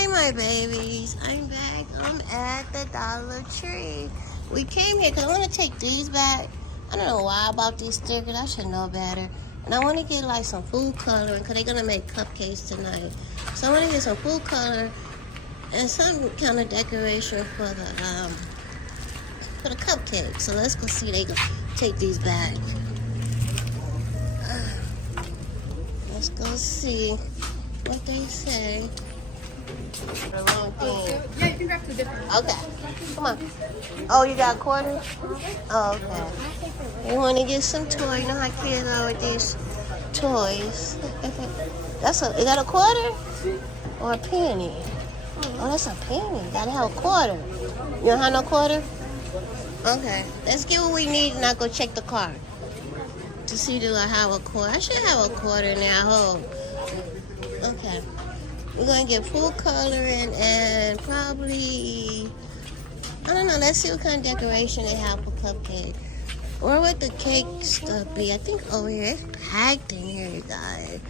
Hi, my babies. I'm back. I'm at the Dollar Tree. We came here because I want to take these back. I don't know why I bought these stickers. I should know better. And I want to get like some food coloring because they're going to make cupcakes tonight. So I want to get some food color and some kind of decoration for the cupcakes. So let's go see they gonna take these back. Let's go see what they say. The long thing. Yeah, you can grab two different. Okay. Come on. Oh, you got a quarter? Oh, okay. You want to get some toy? You know how kids are with these toys. Is that a quarter? Or a penny? Oh, that's a penny. Gotta have a quarter. You don't have no quarter? Okay. Let's get what we need and I'll go check the car. To see do I have a quarter. I should have a quarter in there, I hope. Okay. We're going to get full coloring and probably, I don't know, let's see what kind of decoration they have for cupcake. Where would the cake stuff be? I think over here. It's packed in here, you guys.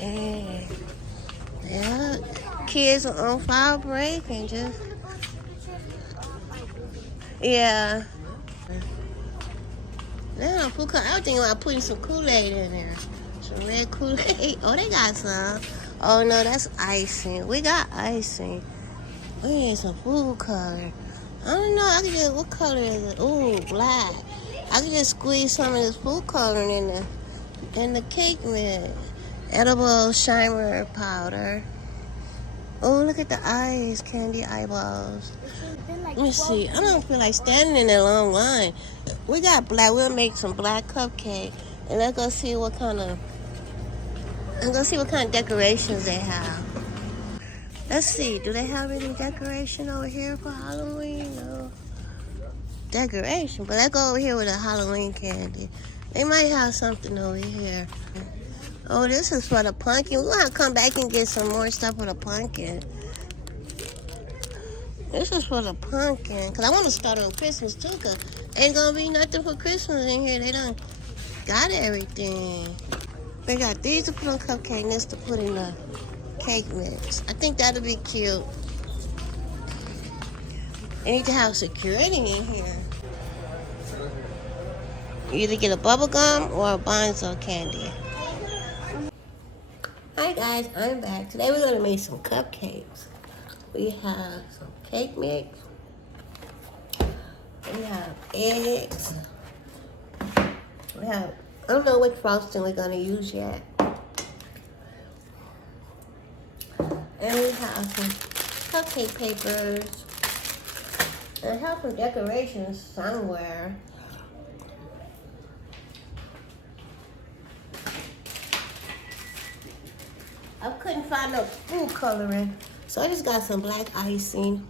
And, yeah, kids are on fire break and just, yeah. Now, full color. I was thinking about putting some Kool-Aid in there. Some red Kool-Aid. Oh, they got some. Oh, no, that's icing. We got icing. We need some food color. I don't know. I can just, what color is it? Ooh, black. I can just squeeze some of this food coloring in the cake mix. Edible shimmer powder. Oh, look at the eyes. Candy eyeballs. Let me see. I don't feel like standing in a long line. We got black. We'll make some black cupcake. And let's go see what kind of decorations they have. Let's see. Do they have any decoration over here for Halloween? No. Decoration. But let's go over here with the Halloween candy. They might have something over here. Oh, this is for the pumpkin. We're going to come back and get some more stuff for the pumpkin. This is for the pumpkin. Because I want to start on Christmas too. Because ain't going to be nothing for Christmas in here. They done got everything. They got these to put on cupcake and this to put in the cake mix. I think that'll be cute. They need to have security in here. You either get a bubble gum or a bonzo candy. Hi guys, I'm back. Today we're going to make some cupcakes. We have some cake mix. We have eggs. We have, I don't know what frosting we're going to use yet. And we have some cupcake papers. And I have some decorations somewhere. I couldn't find no food coloring. So I just got some black icing.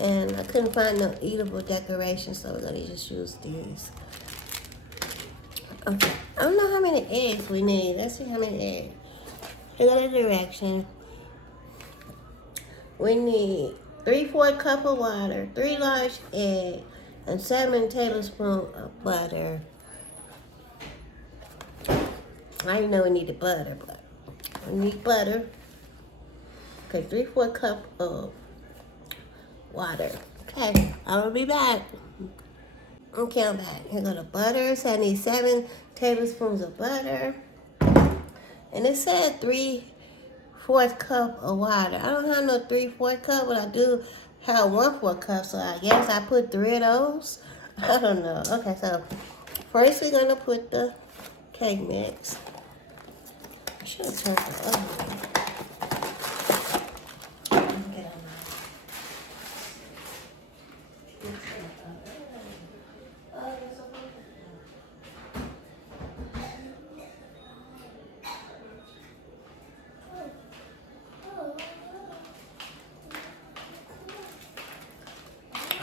And I couldn't find no eatable decorations, so we're going to just use these. Okay, I don't know how many eggs we need. Let's see how many eggs. Here go the direction. We need 3/4 cup of water, 3 large eggs, and 7 tablespoons of butter. I didn't know we needed butter, but we need butter. Okay, 3/4 cup of water. Okay, I'll be back. Okay, I'm back. Here go the butter. So I need 7 tablespoons of butter. And it said 3/4 cup of water. I don't have no 3/4 cup, but I do have 1/4 cup. So I guess I put 3 of those. I don't know. Okay, so first we're going to put the cake mix. I should have turned the oven.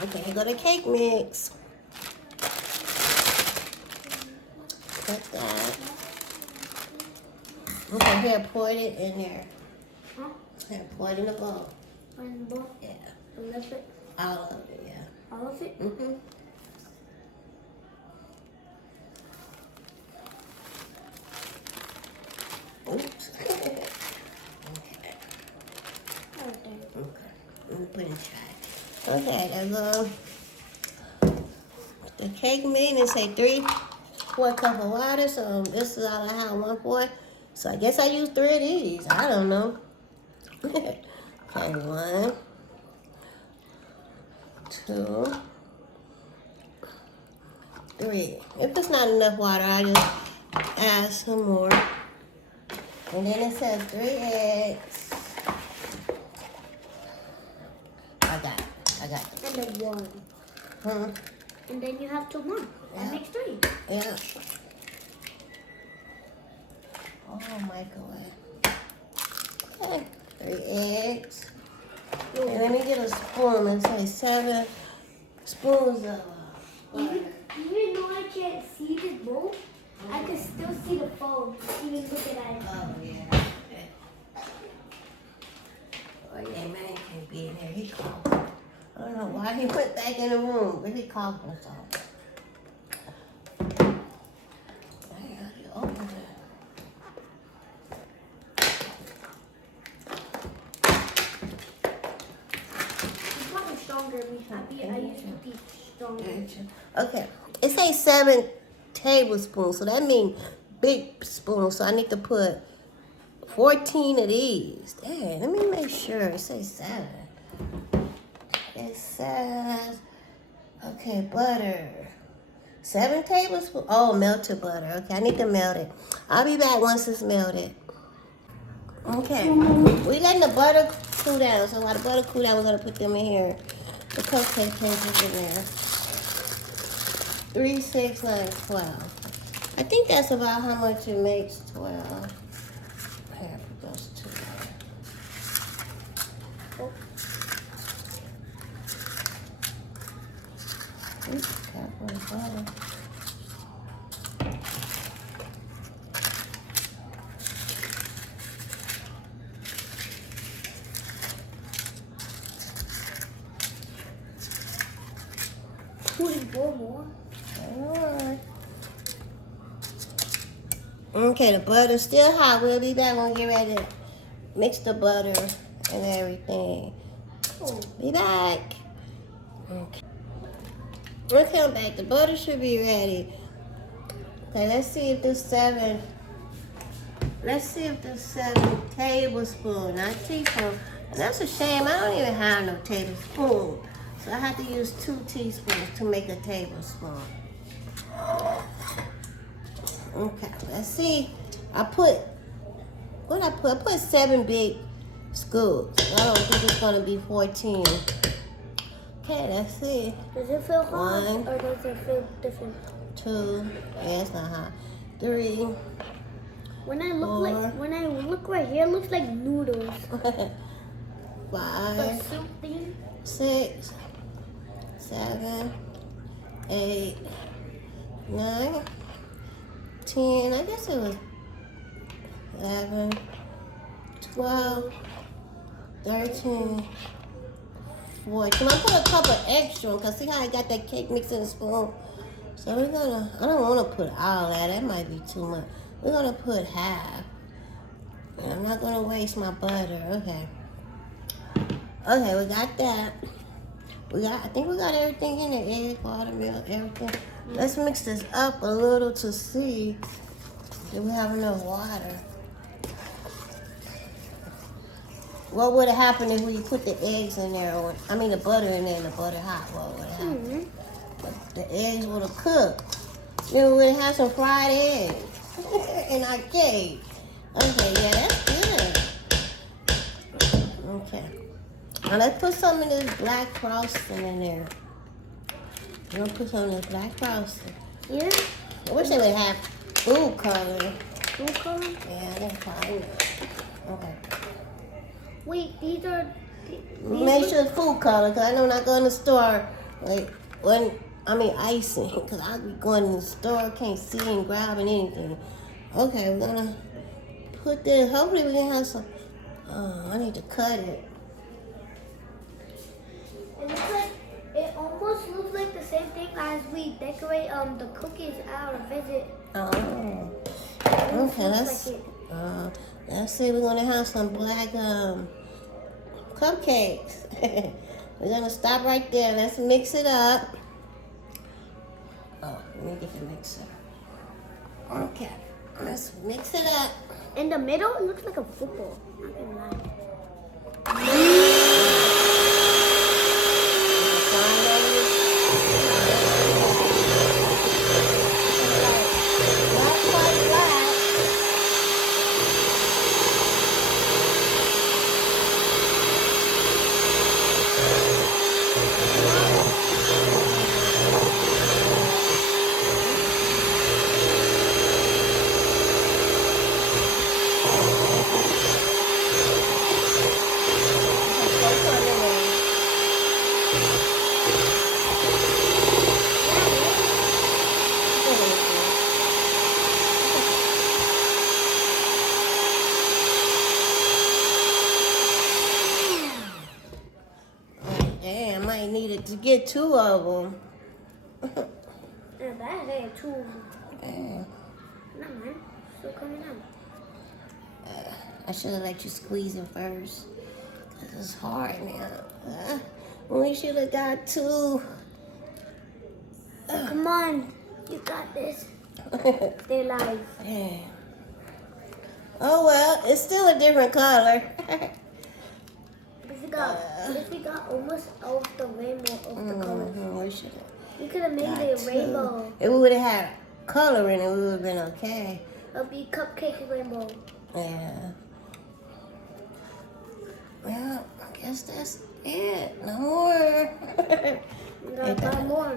Okay, here go the cake mix. Put that. Okay, here, pour it in there. Huh? Here, pour it in the bowl. In the bowl? Yeah. And that's it? All of it, yeah. All of it? Mm-hmm. Oops. Okay. put in trash. Okay, there go. The cake mix say 3/4 cup of water. So this is all I have, 1/4. So I guess I use 3 of these. I don't know. Okay, 1, 2, 3. If it's not enough water, I just add some more. And then it says 3 eggs. I got it. And then 1. And then you have 2 more. That makes 3. Yeah. Oh, microwave. Okay. 3 eggs. And let me get a spoon. Let's say 7 spoons of butter. Even though I can't see this bowl, I can still see the phone. Even looking at it. Oh, yeah. Oh, yeah, man can't be in there. He coughing. I don't know why he went back in the room, but he coughing so. Open it. It's probably stronger. I used to be stronger. Okay. It says 7 tablespoons, so that means big spoon. So I need to put 14 of these. Dang, let me make sure. It says 7. It says, okay, butter. 7 tablespoons. Oh, melted butter. Okay, I need to melt it. I'll be back once it's melted. Okay, we letting the butter cool down. So while the butter cool down, we're gonna put them in here. The cupcake cases in there. 3, 6, 9, 12. I think that's about how much it makes. 12. Here, put those 2 there. Oh. Oops, got one butter. More. Alright. Okay, the butter's still hot. We'll be back when we get ready to mix the butter and everything. Be back. Okay. Okay, I'm back. The butter should be ready. Okay, let's see if this 7 tablespoons, not teaspoon. And that's a shame. I don't even have no tablespoon. So I have to use 2 teaspoons to make a tablespoon. Okay, let's see. I put 7 big scoops. I don't think it's gonna be 14. Okay, let's see. Does it feel hot 1, or does it feel different? 2, yeah, it's not hot. 3, When I 4, look right here, it looks like noodles. 5, The soup thing. 6, 7, 8, 9, 10. I guess it was 11, 12, 13, 14. I put a couple extra because see how I got that cake mix in the spoon. So we're gonna. I don't want to put all that. That might be too much. We're gonna put half. And I'm not gonna waste my butter. Okay. Okay, we got that. I think we got everything in there. Egg, water, milk, everything. Let's mix this up a little to see if we have enough water. What would have happened if we put the eggs in there, the butter in there and the butter hot? What would have happened? The eggs would have cooked. Then we would have some fried eggs in our cake. Okay, yeah, that's good. Okay. Now let's put some of this black frosting in there. We're gonna put some of this black frosting. Yeah? I wish they would have food color. Food color? Yeah, that's fine. Okay. Wait, these are... Make sure it's food color, because I know when I go in the store, icing, because I'll be going in the store, can't see and grabbing anything. Okay, we're gonna put this, hopefully we can have some, I need to cut it. It almost looks like the same thing as we decorate the cookies at our visit. Oh. Okay, let's see, we're gonna have some black cupcakes. We're gonna stop right there. Let's mix it up. Oh, let me get the mixer. Okay, let's mix it up. In the middle, it looks like a football. Not gonna lie. Damn, I needed to get 2 of them. Yeah, that is two. Damn. No, man. Still coming out. I should have let you squeeze it first. Cause it's hard now. We should have got 2. Come on. You got this. Stay alive. Damn. Oh well, it's still a different color. If we got almost all of the rainbow of the colors. We could have made it a rainbow. If we would have had color in it, we would have been okay. It'll be cupcake rainbow. Yeah. Well, I guess that's it. No more. We gotta buy more.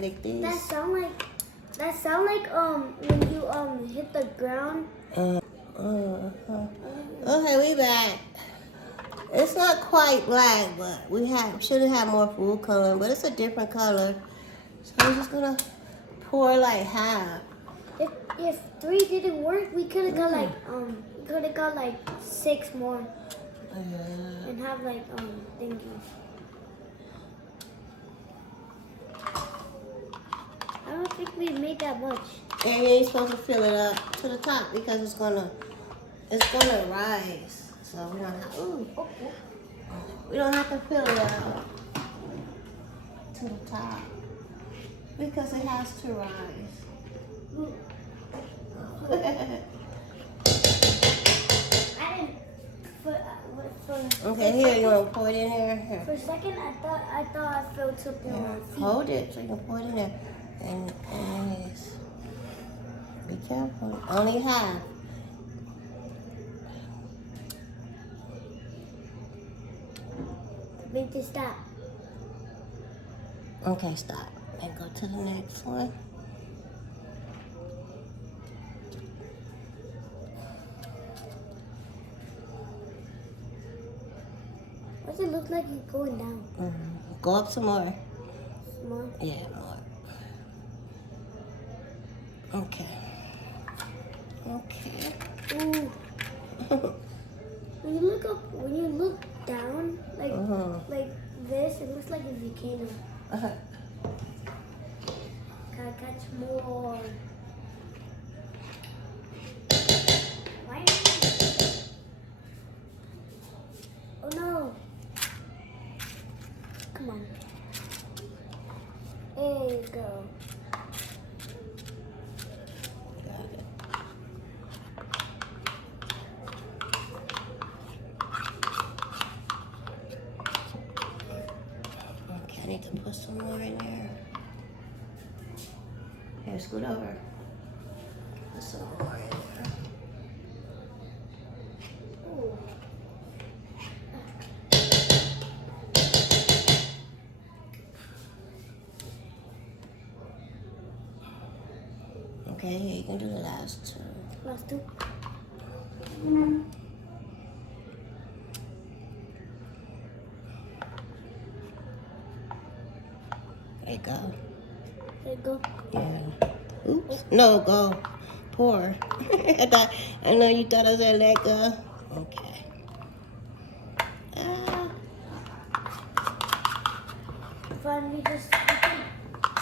Like this. That sound like when you hit the ground. Okay, we back. It's not quite black, but we should have had more food coloring, but it's a different color. So we're just gonna pour like half. If 3 didn't work, we could have got like 6 more. And have like thingy. I don't think we made that much. And you ain't supposed to fill it up to the top because it's gonna rise. So we don't have to fill it up to the top because it has to rise. Okay, here, you want to pour it in there? Here. For a second, I thought I felt something on my feet. Hold it so you can pour it in there. And yes. Be careful. Only half. Make this stop. Okay, stop. And go to the next one. Why does it look like it's going down? Go up some more. More? Yeah, more. Okay. Okay. Ooh. When you look down, like this, it looks like a volcano. Gotta catch more. Why not? Oh no. Come on. There you go. Got it. Okay, I need to put some more in there. Here, scoot over. Put some more in there. Ooh. Okay, here, you can do the last two. Last two. There you go. There you go. Yeah. Oops. No, go. Pour. I know you thought I said let go. Okay. Ah. Finally, just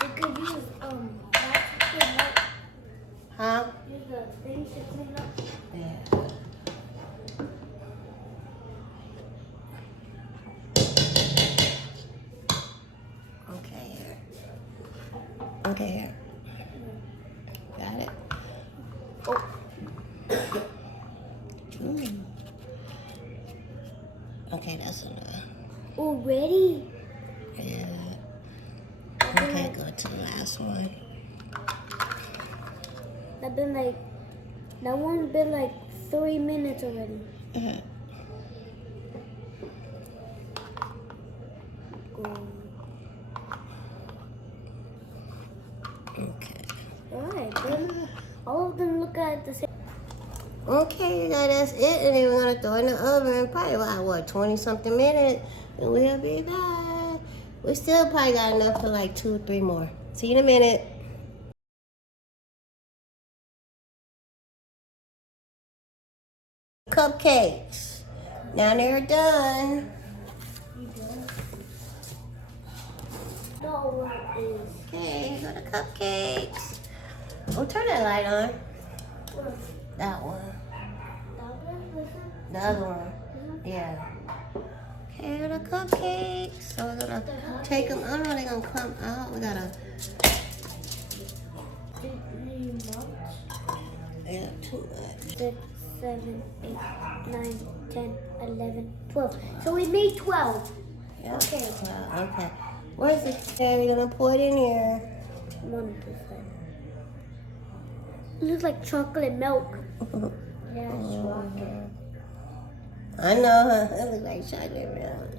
we could use that to clean up. Huh? Use the thing to clean up. Yeah. Okay, here. Okay, here. Got it? Oh. Okay, that's enough. Already? Yeah. Okay, go to the last one. That one's been like 3 minutes already. Uh-huh. Okay. Alright, then all of them look at the same. Okay, you guys, that's it. And then we're going to throw it in the oven. Probably about, what, 20-something minutes. And we'll be back. We still probably got enough for like 2 or 3 more. See you in a minute. Cupcakes. Now they're done. No, it is. Okay, here go the cupcakes. Oh, turn that light on. That one. The other one. Yeah. Okay, here go the cupcakes. So we're gonna take them. I don't know if they're gonna come out. We gotta. Yeah, too much. 6, 7, 8, 9, 10, 11, 12. So we made 12. Yeah. Okay. Okay. Where's the okay, we're gonna pour it in here. 1%. It looks like chocolate milk. Yeah, chocolate. I know, huh? It looks like chocolate milk.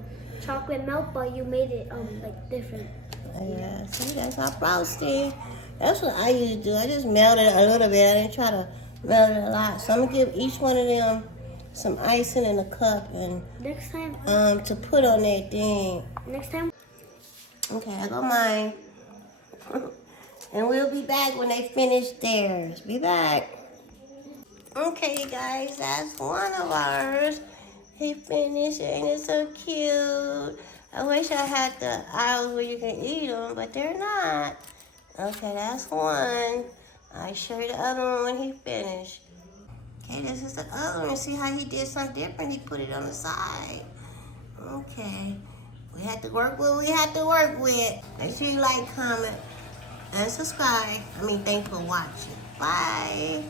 Chocolate milk, but you made it like different. Yeah, see, that's our frosting. That's what I used to do. I just melted it a little bit. I didn't try to melt it a lot. So I'm gonna give each one of them some icing in a cup and Next time. to put on that thing. Next time. Okay, I got mine. And we'll be back when they finish theirs. Be back. Okay, guys, that's one of ours. He finished it, and it's so cute. I wish I had the aisles where you can eat them, but they're not. Okay, that's one. I'll show you the other one when he finished. Okay, this is the other one. See how he did something different? He put it on the side. Okay. We had to work with what we had to work with. Make sure you like, comment, and subscribe. Thanks for watching. Bye.